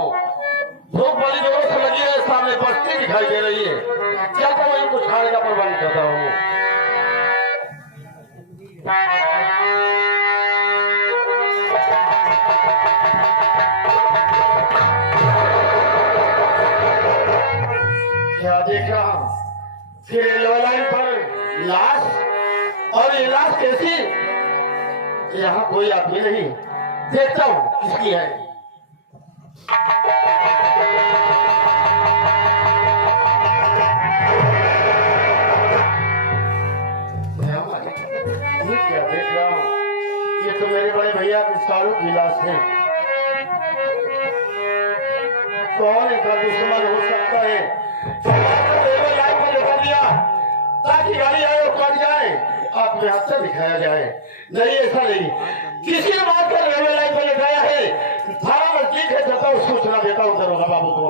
हूँ। धूप बड़ी जोरों से लगी है, सामने बस्ती दिखाई दे रही है। चलता वही कुछ खाने का प्रबंध करता हूँ। क्या देख रहा हूँ? फिर रेलवे लाइन पर लाश, और ये लाश कैसी? यहाँ कोई आदमी नहीं। देखता हूँ किसकी है। ये क्या देख रहा हूँ? ये तो मेरे बड़े भैया के सारू की लाश है। कौन इनका दुश्मन हो सकता है? रेलवे लाइन पर लेकर दिया ताकि गाड़ी आए और कट जाए, आप में हाथ दिखाया जाए। नहीं, ऐसा नहीं। किसी ने बात कर रेलवे लाइन पर लिखाया है। थाना नजदीक है, जब तक सूचना देता हूँ दरोगा बाबू को।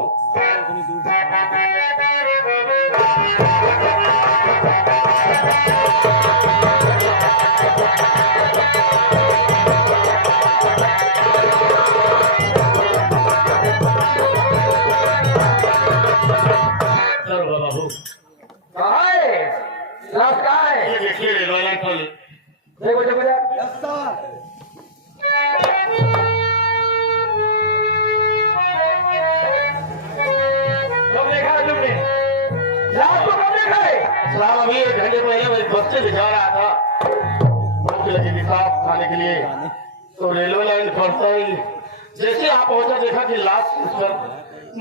दरोगा बाबू कहाँ है? लाश कहाँ है? ये देखिए रेलवे लाइन पर। देखो देखो साहब, अभी 1 घंटे पहले मैं बस्ती दिखा रहा था भूख लगी थी साहब खाने के लिए। तो रेलवे लाइन पड़ता ही जैसे आप पहुंचा, देखा कि लाश उस पर।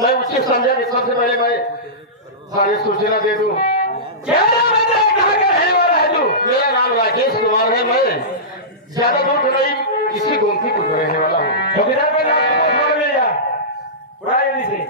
मैं उससे समझा कि सबसे पहले मैं सारी सूचना दे दूं। क्या नाम है तेरा? कहाँ का रहने वाला है तू? मेरा नाम राकेश कुमार है। मैं ज्यादा दूर तो नहीं, इसी गोमती को रहने वाला हूँ। तो किधर पे लाश को छोड़ मिल जा उड़ाई से।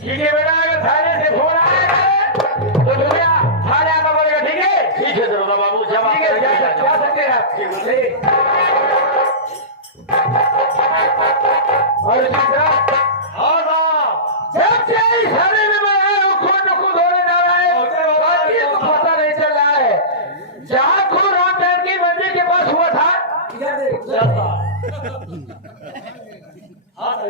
ठीक है बेटा, अगर थाने से फोन आएगा तो भैया थाने आना पड़ेगा। ठीक है? ठीक है दरोगा बाबू, जब जा सकते हैं आप। और जब से इस थाने में मैं आया हूँ, खून को धोने जा रहा है, बाकी को पता नहीं चल रहा है। जहाँ खून रामचंद्र की मंदिर के पास हुआ था,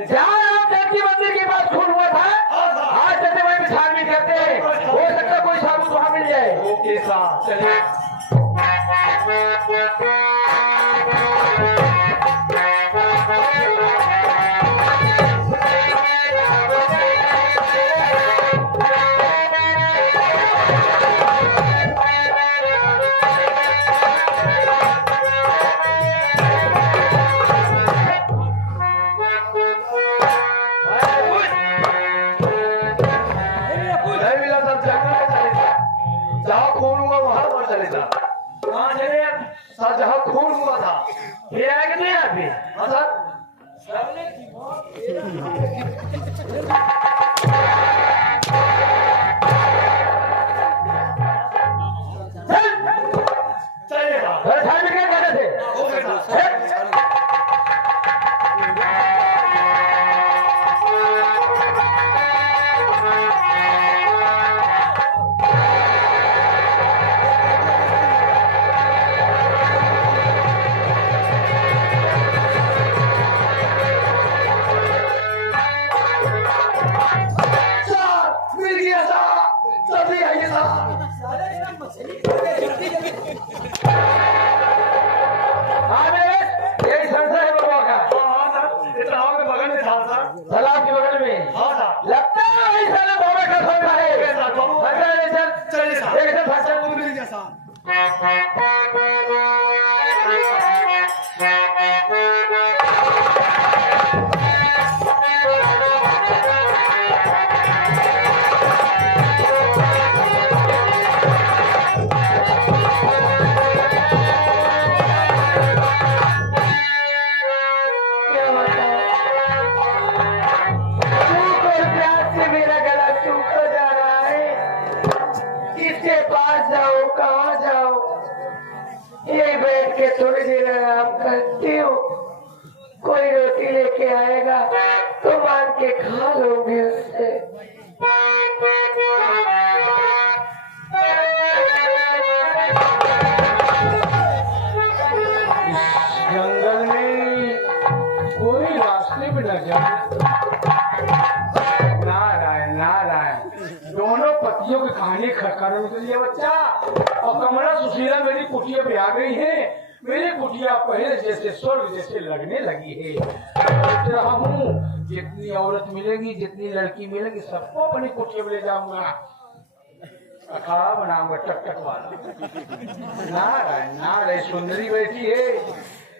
जहाँ रामचंद्र की मंदिर के पास खून हुआ था, आज जैसे वही छानबीन करते हैं। हो सकता कोई साबुत वहां मिल जाए। ओके साहब, चलिए। सर, जहाँ खून हुआ था फिर आएगा नहीं आप भी? हाँ सर। चलिएगा। क्या कहते थे? तालाब के बगल में लगता है वही साला बाबा का सोना है। चलिए के थोड़ी देर आराम करती हूँ, कोई रोटी लेके आएगा तो मान के खा लूंगी उससे। जंगल में कोई रास्ते में न जाए। नारायण नारायण, दोनों पतियों की कहानी खड़खड़ के लिए बच्चा और कमला सुशीला मेरी कुटिया पे आ गई है। मेरी कुटिया पहले जैसे स्वर्ग जैसे लगने लगी है। सोच रहा हूँ जितनी औरत मिलेगी, जितनी लड़की मिलेगी, सबको अपनी कुटिया में ले जाऊंगा, अखाड़ा बनाऊंगा टक वाला। नारायण नारायण, सुंदरी बैठी है,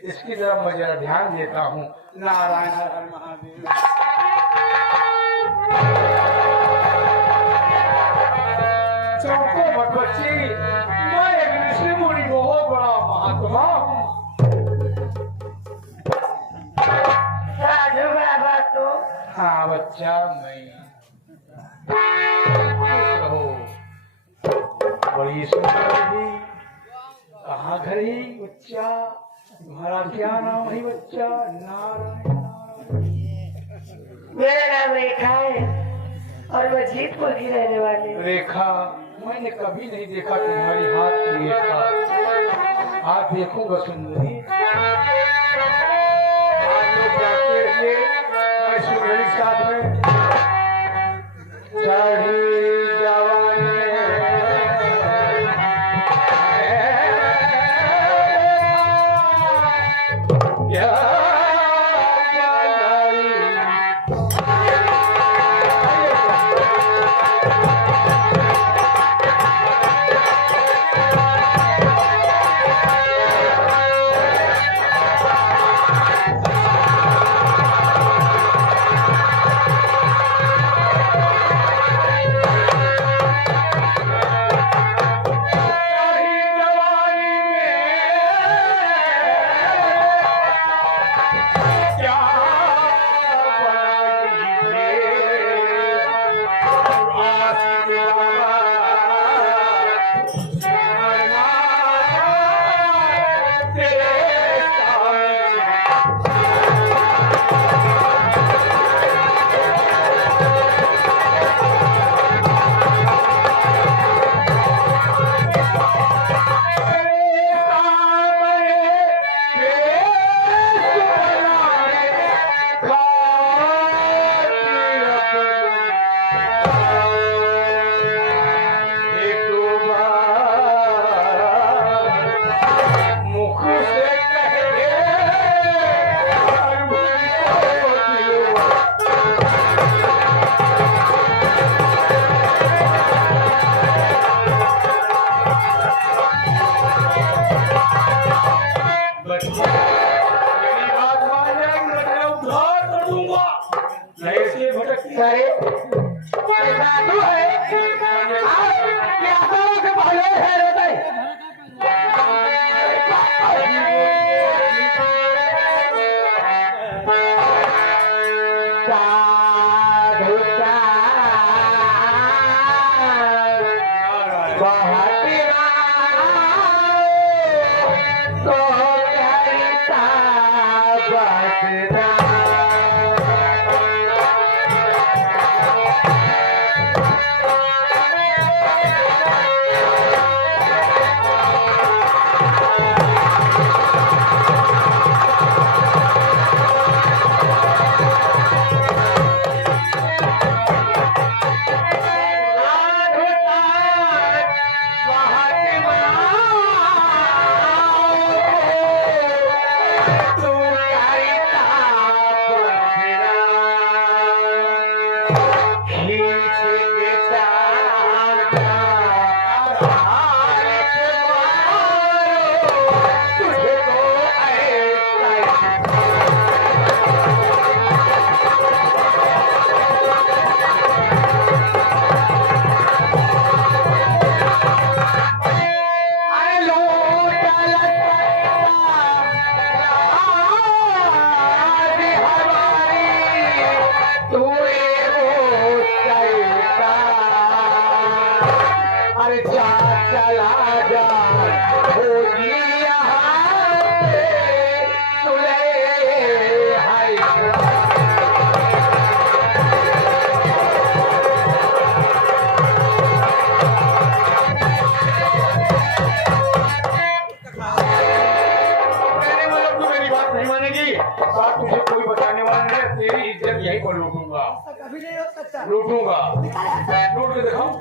इसकी तरफ मैं जरा ध्यान देता हूँ। नारायण हर हर महादेव। चौको मत बच्ची, मैं एक ऋषि मुनि बहुत बड़ा महात्मा हूँ। साधु बाबा तो हाँ बच्चा, मैं रहो बड़ी सुंदर, कहाँ घर ही बच्चा, तुम्हारा क्या नाम है बच्चा? नारायण नारायण। मेरा नाम रेखा है और मैं जीतपुर की रहने वाली हूँ। रेखा, मैंने कभी नहीं देखा तुम्हारी हाथ की रेखा। हाथ देखूंगा सुंदरी। आप लोग जाते रहिए, मैं सुंदरी साथ में चढ़ी जवानी लूटूंगा, लूट के दिखाऊं।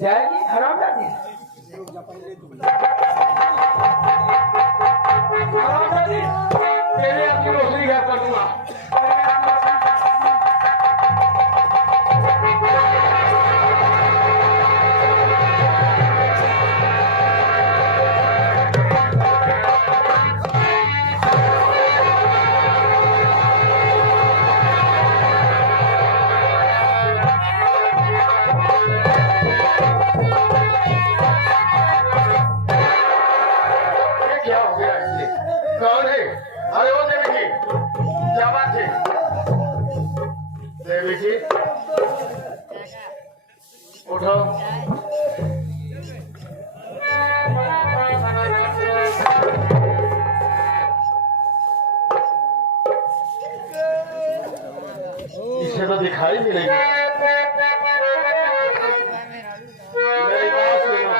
जाएगी हराम जाती तेरे आपकी रोशनी घर कर दूंगा। कौन है? अरे वो देवी जी, क्या बात है? देवी जी, उठो। इसे तो दिखाई मिलेगी। मेरी बात सुनो।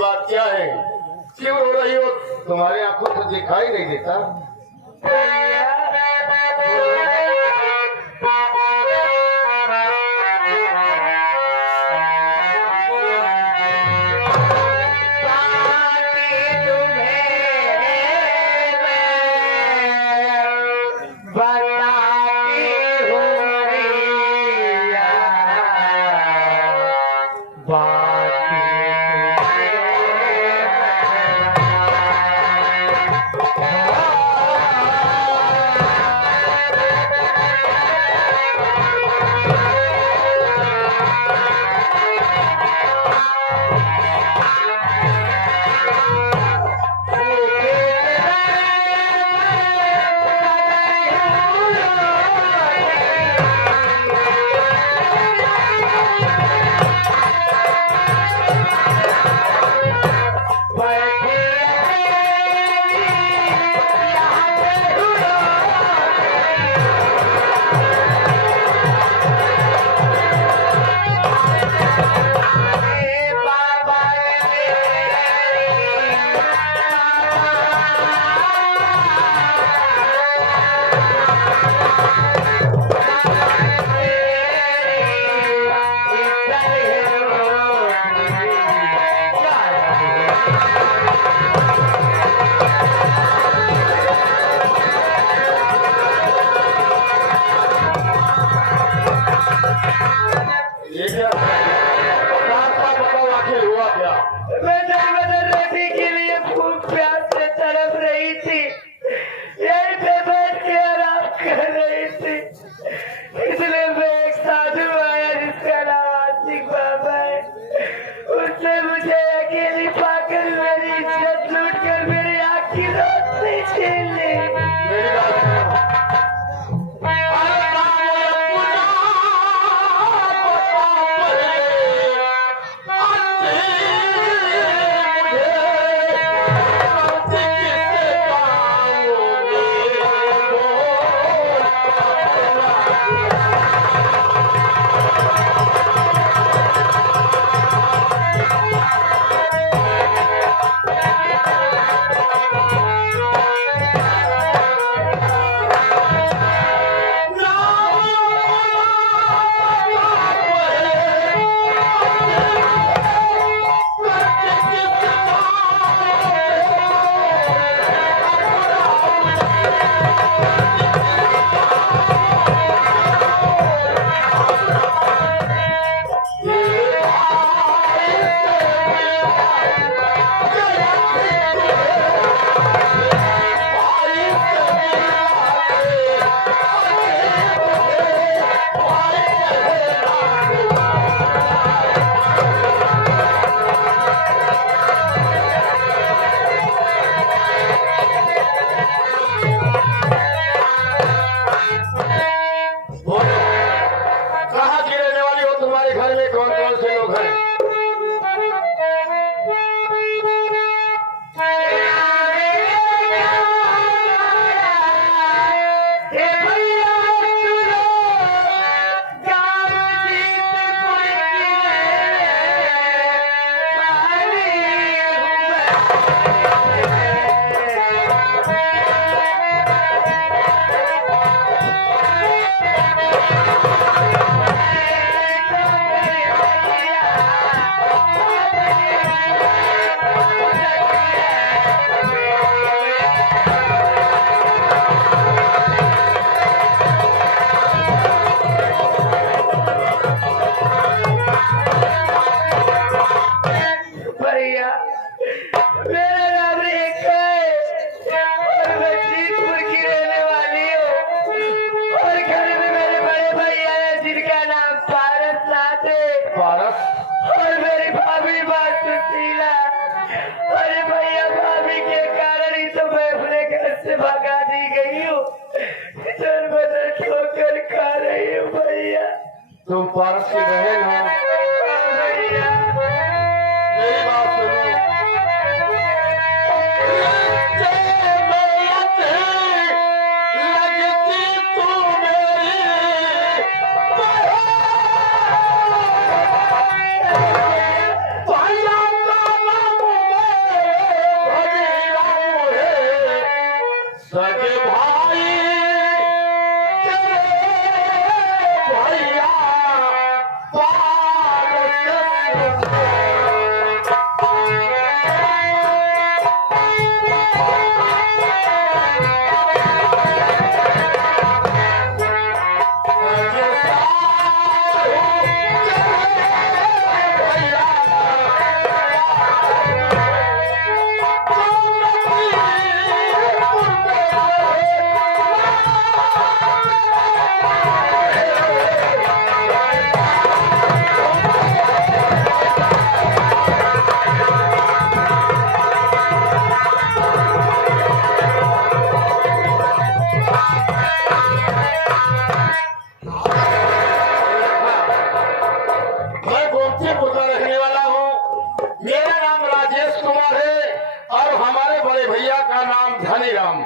बात क्या है? क्यों रो रही हो? तुम्हारे आंखों से दिखाई नहीं देता? ये क्या रास्ता बताओ, आखिर हुआ क्या? मैं दरबदर रोटी के लिए भूख प्यास से तड़प रही थी, यहीं पे बैठ के आराम कर रही थी। इसलिए मैं एक साधु आया जिसका नाम आशिक बाबा है। उसने मुझे अकेली पाकर मेरी इज्जत लूट कर मेरी आँख की रोशनी छीन ली। मेरी बात सुनो। तुम पारस की बहन हो। मेरी बात सुनो। लगती तू मेरी भैया का नाम सगे भाई पुत्र रखने वाला हूँ। मेरा नाम राजेश कुमार है और हमारे बड़े भैया का नाम धनीराम।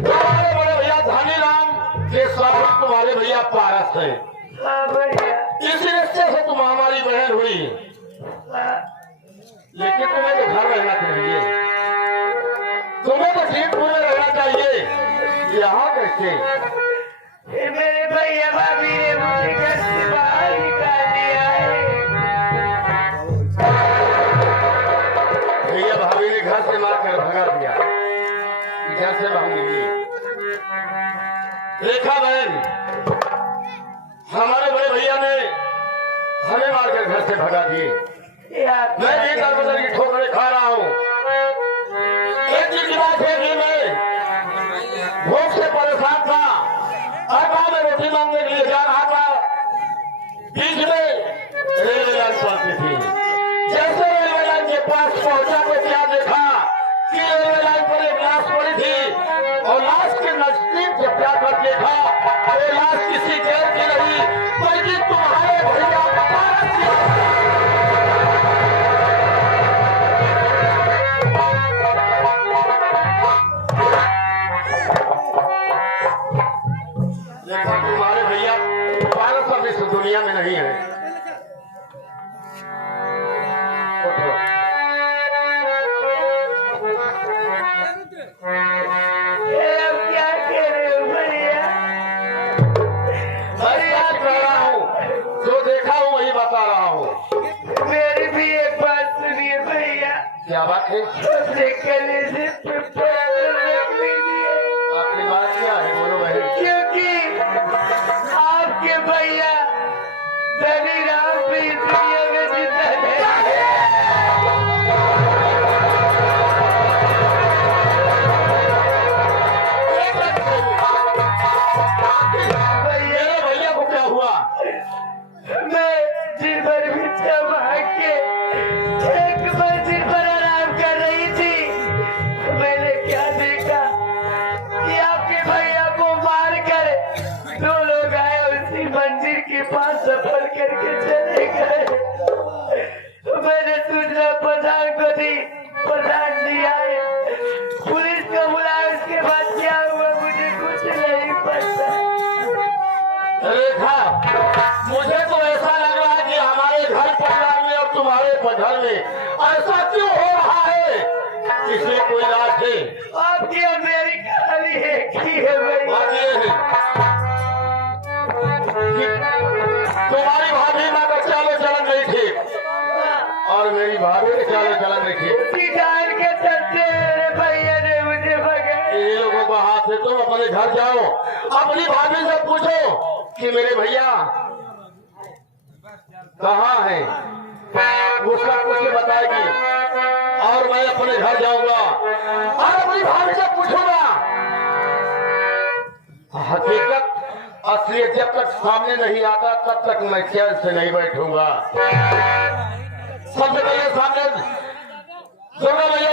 हमारे बड़े भैया धनीराम के साथ तुम्हारे भैया पारस है। हाँ भैया। इस रिश्ते से तुम हमारी बहन हुई, लेकिन तुम्हें तो घर रहना चाहिए, तुम्हें तो जीतपुर में रहना चाहिए। यहाँ कैसे? मेरे भैया भाभी ने मुझे घर से बाहर निकाल दिया है। भैया भाभी ने घर से मार कर भगा दिया, घर से भागी। रेखा बहन, हमारे बड़े भैया ने हमें मारकर घर से भगा दिए। मैं भी दर बदर की ठोकरें खा रहा हूँ। एक चीज की बात है कि मैं भूख से परेशान था और गाँव में रोटी मांगने के लिए जा रहा था। बीच में रेलवे लाइन चलती थी। जैसे रेलवे लाइन के पास पहुंचा तो क्या देखा कि रेलवे लाइन पर एक लाश पड़ी थी और लाश के नजदीक जब जाकर देखा तो लाश किसी गैर की नहीं बल्कि तुम्हारे भैया का पारस की। लेकिन तुम्हारे भैया पारस अब इस दुनिया में नहीं है। उठो। अब क्या कह रहे हो भैया? मैं बात कर रहा हूँ, जो देखा हूँ वही बता रहा हूँ। मेरी भी एक बात सुनिए भैया। क्या बात है? सबसे कले से प्रपोजल रख लीजिए, आपकी बात क्या है? बोलो बहन। क्योंकि आपके भैया धनीराम भी इस दुनिया में जिंदा है। मेरे भैया को क्या हुआ? मैं दिन भर भिक्षा भाग के एक मंजिल पर आराम कर रही थी। मैंने क्या देखा कि आपके भैया को मार कर दो लोग आए उसी मंदिर के पास सफर करके चले गए। मैंने सूचना प्रधान को दी, प्रधान जी आए, पुलिस को बुलाया। उसके बाद क्या हुआ मुझे कुछ नहीं पता। रेखा, मुझे तो ऐसा लग रहा है कि हमारे घर परिवार में और तुम्हारे घर में ऐसा क्यों हो रहा है? इसमें कोई राज है? आपकी और मेरी कहानी एक ही है भैया। बात ये है कि तुम्हारी भाभी माँ का चालो चलन नहीं थी और मेरी भाभी का चालो चलन नहीं थी। उसी डाल के चलते मेरे भैया ने मुझे भगाया। ये लोगों को हाथ से तुम अपने घर जाओ, अपनी भाभी से पूछो कि मेरे भैया कहाँ है, उसका कुछ बताएगी और मैं अपने घर जाऊंगा और अपनी भाभी से पूछूंगा। हकीकत असलियत जब तक सामने नहीं आता तब तक मैं चैन से नहीं बैठूंगा। सबसे पहले सामने दुर्गा मैया